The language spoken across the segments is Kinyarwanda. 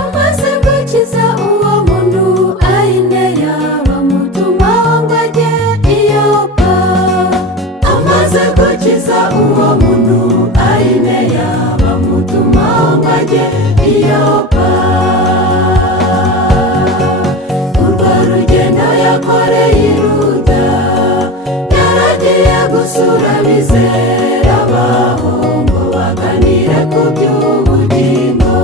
amaze gukiza uwo muntu Ayineya bamutumaho ngo ajye i Yopa. Amaze gukiza uwo muntu Ayineya bamutumaho ngo ajye i Yopa. Urwo rugendo yakoreye i Luda, yaragiye gusura abizera baho ngo baganire ku by'ubugingo.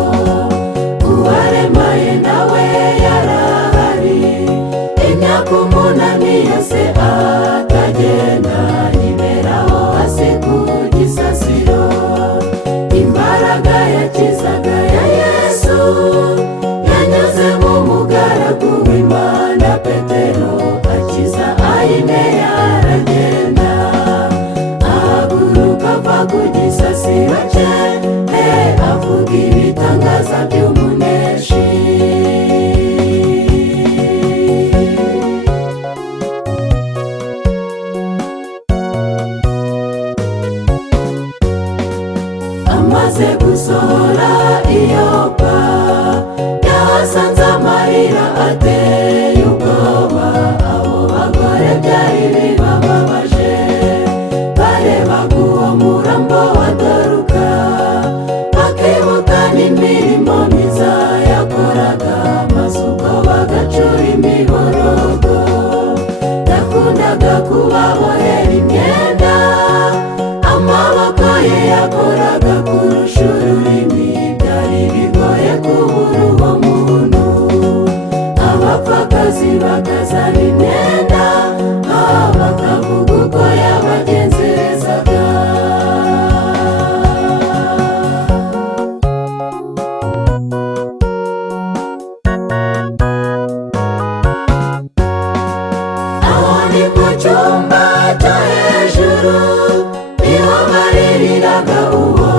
Uwaremaye nawe yarahari, imyaka umunani yose atagenda, yiberaho hasi ku gisasiro. Imbaraga yakizaga ya Yesu yanyuze mu mugaragu w'Imana Petero, akiza Ayineya aragenda. Ahaguruka ava ku gisasiro cye, avuga ibitangaza by'umuneshi. Amaze gusohora i Yopa, yahasanze amarira ateye ubwoba. Abo bagore byari bibababaje, barebaga uwo murambo wa Doruka, bakibuka n'imirimo myiza yakoraga, maze ubwo bagacura imiborogo. Yakundaga kubabohera imyenda, amaboko ye yakoraga kurusha ururimi. Byari bigoye kubura uwo muntu. Abapfakazi bakazana imyenda, bakavuga uko yabagenzerezaga. Aho ni mu cyumba cyo hejuru, niho baririraga uwo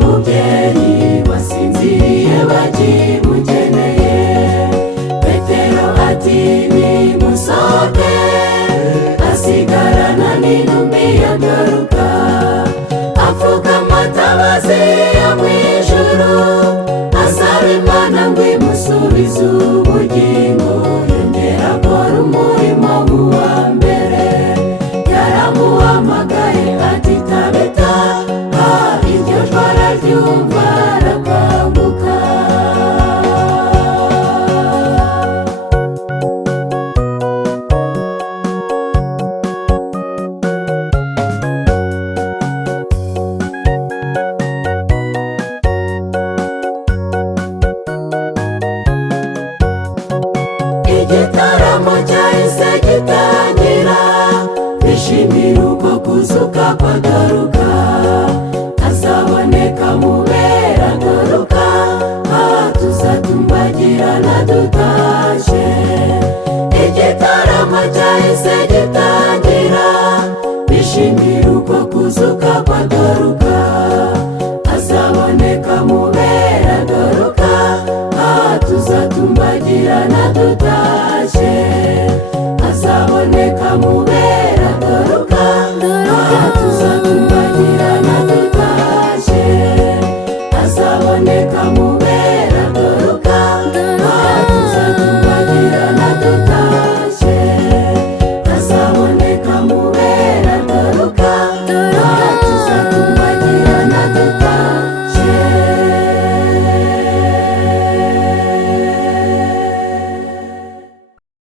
mubyeyi wasinziriye bakimukeneye. Petero ati nimusohoke, asigarana n'intumbi ya Doruka. Apfukama atabaza iyo mu ijuru, asaba Imana ngo imusubize ubugingo. Yongera akora umurimo nk'uwa mbere, yaramuhamagaye ati Tabita, iryo jwi araryumva arakanguka. Igitaramo cyahise gitangira, bishimira uko kuzuka kwa Doruka.